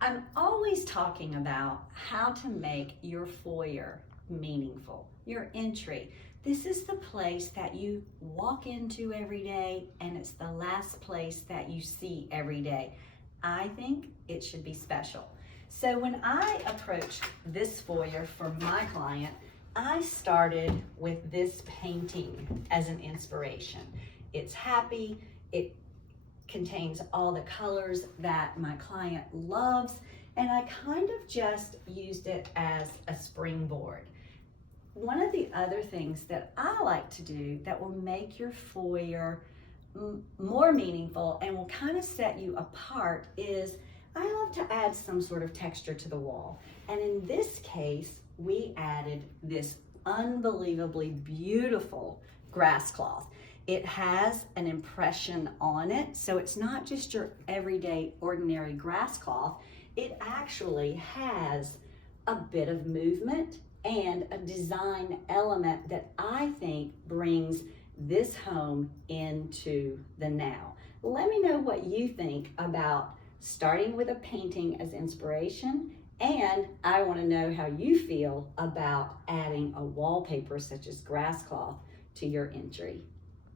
I'm always talking about how to make your foyer meaningful, your entry. This is the place that you walk into every day, and it's the last place that you see every day. I think it should be special. So when I approached this foyer for my client, I started with this painting as an inspiration. It's happy, it contains all the colors that my client loves, and I kind of just used it as a springboard. One of the other things that I like to do that will make your foyer more meaningful and will kind of set you apart is I love to add some sort of texture to the wall. And in this case, we added this unbelievably beautiful grass cloth. It has an impression on it, so it's not just your everyday ordinary grass cloth. It actually has a bit of movement and a design element that I think brings this home into the now. Let me know what you think about starting with a painting as inspiration, and I want to know how you feel about adding a wallpaper such as grass cloth to your entry.